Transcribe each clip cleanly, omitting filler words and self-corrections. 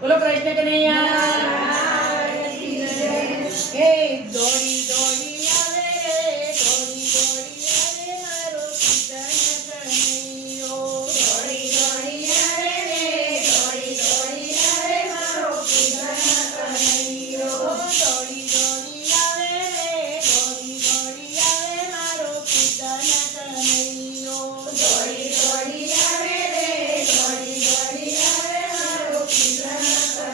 બોલો કૃષ્ણ કનૈયા હે દોડી દોડી આવે રે દોડી દોડી આવે મારો કૃષ્ણ કનૈયો દોડી દોડી આવે રે દોડી દોડી આવે મારો કૃષ્ણ કનૈયો દોડી દોડી આવે રે દોડી દોડી આવે મારો કૃષ્ણ કનૈયો દોડી દોડી આવે રે દોડી દોડી આવે મારો કૃષ્ણ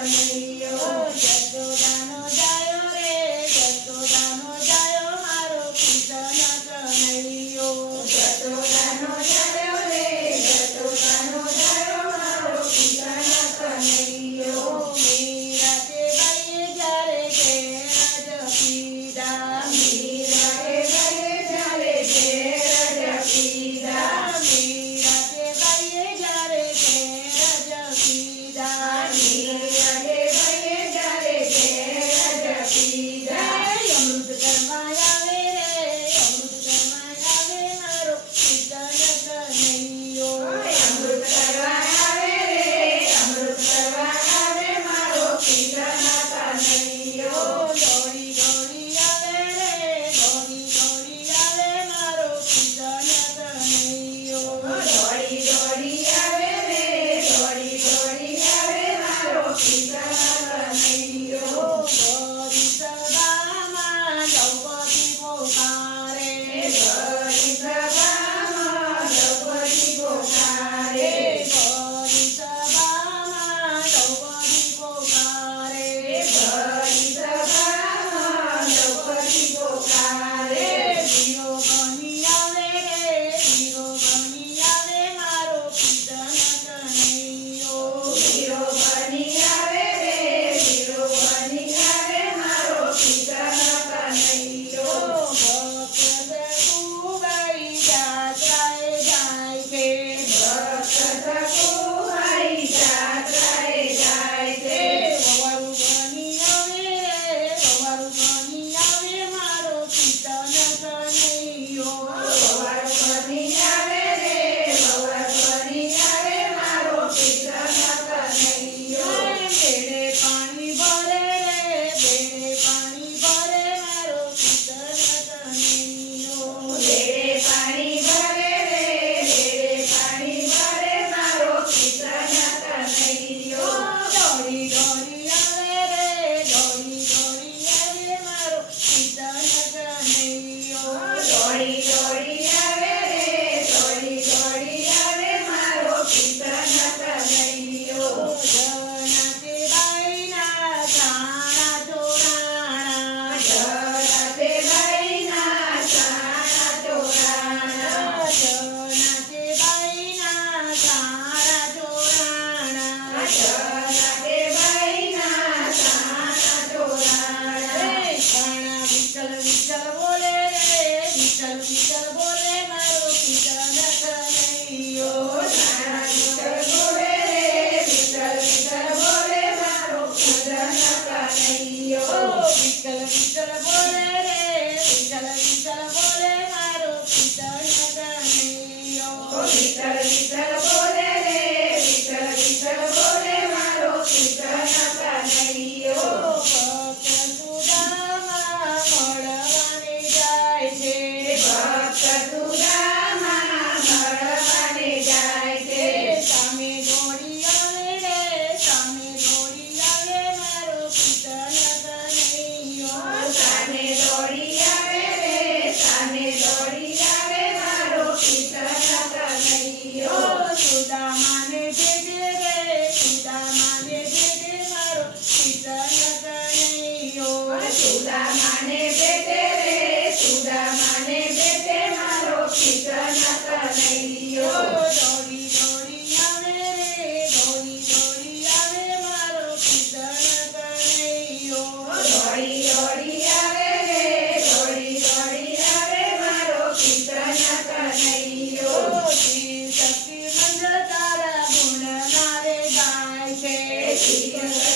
કનૈયો જશોદાનો જાયો રે જશોદાનો જાયો મારો કૃષ્ણ કનૈયો જશોદાનો જાયો રે જશોદાનો જાયો મારો કૃષ્ણ કનૈયો મીરાતે બાઈએ જ્યારે ઘેર જ પીધા મીરાએ ગાયે જ્યારે ઘેર જ પીધા મીરાતે બાઈએ જ્યારે ઘેર જ પીધા મીરાએ ગાયે જ્યારે ઘેર જ પીધા અમૃત કરવા આવે રે અમૃત કરવા આવે મારો કૃષ્ણ કનૈયો અમૃત કરવા આવે રે અમૃત કરવા આવે મારો કૃષ્ણ કનૈયો દોડી દોડી આવે રે દોડી દોડી આવે મારો કૃષ્ણ કનૈયો દોડી દોડી આવે રે દોડી દોડી આવે મારો કૃષ્ણ કનૈયો ગોરી સભામાં દ્રૌપદી પોકારે ગોરી સભામાં દ્રૌપદી પોકારે ગોરી સભામાં દ્રૌપદી પોકારે ગોરી સભામાં દ્રૌપદી પોકારે વીરો બની આવે રે વીરો બની આવે મારો કૃષ્ણ કનૈયો વીરો બની આવે રે વીરો બની આવે મારો કૃષ્ણ કનૈયો ભક્ત સખુબાઈ જાત્રાએ જાય છે ભક્ત સખુબાઈ જાત્રાએ જાય છે સવારું બની આવે રે સવારું બની આવે મારો કૃષ્ણ કનૈયો સવાર બની આવે રે સવાર બની આવે મારો કૃષ્ણ કનૈયો બેડે પાણી ભરે રે બેડે પાણી ભરે મારો કૃષ્ણ કનૈયો બેડે પાણી ભરે રે બેડે પાણી ભરે મારો કૃષ્ણ કનૈયો દોડી દોડી આવે રે દોડી દોડી આવે મારો કૃષ્ણ કનૈયો દોડી દોડી આવે રે દોડી દોડી આવે મારો કૃષ્ણ કનૈયો જનાતે બાઈના સાણા ચોરાણા જગતે ભાઈના સાણા ચોરાણા જનાતે બાઈના સાણા ચોરાણા જગતે ભાઈના સાણા ચોરાણા ઘણા વિઠ્ઠલ વિઠ્ઠલ બોલે રે વિઠ્ઠલ વિઠ્ઠલ બોલે મારો કૃષ્ણ કનૈયો સાણા વિઠ્ઠલ બોલે રે વિઠ્ઠલ વિઠ્ઠલ બોલે મારો કૃષ્ણ કનૈયો વિઠ્ઠલ વિઠ્ઠલ બોલે રે વિઠ્ઠલ વિઠ્ઠલ બોલે મારો કૃષ્ણ કનૈયો વિઠ્ઠલ વિઠ્ઠલ બોલે રે વિઠ્ઠલ વિઠ્ઠલ બોલે મારો કૃષ્ણ કનૈયો ભક્ત સુદામા મળવાને જાય છે ભક્ત સુદામા મળવાને જાય છે સામે દોડી આવે રે સામે દોડી આવે મારો કૃષ્ણ કનૈયો સામે દોડી આવે રે સામે દોડી આવે મારો કૃષ્ણ કનૈયો સુદામાને ભેટે રે સુદામાને ભેટે મારો કૃષ્ણ કનૈયો સુદામાને બેટે રે સુદામાને બેટે મારો કૃષ્ણ કનૈયો દોડી દોડી આવે રે દોડી દોડી આવે મારો કૃષ્ણ કનૈયો દોડી દોડી આવે રે દોડી દોડી આવે મારો કૃષ્ણ કનૈયો શક્તિ મંદ તારા ગુણ મારે ગાય છે શ્રી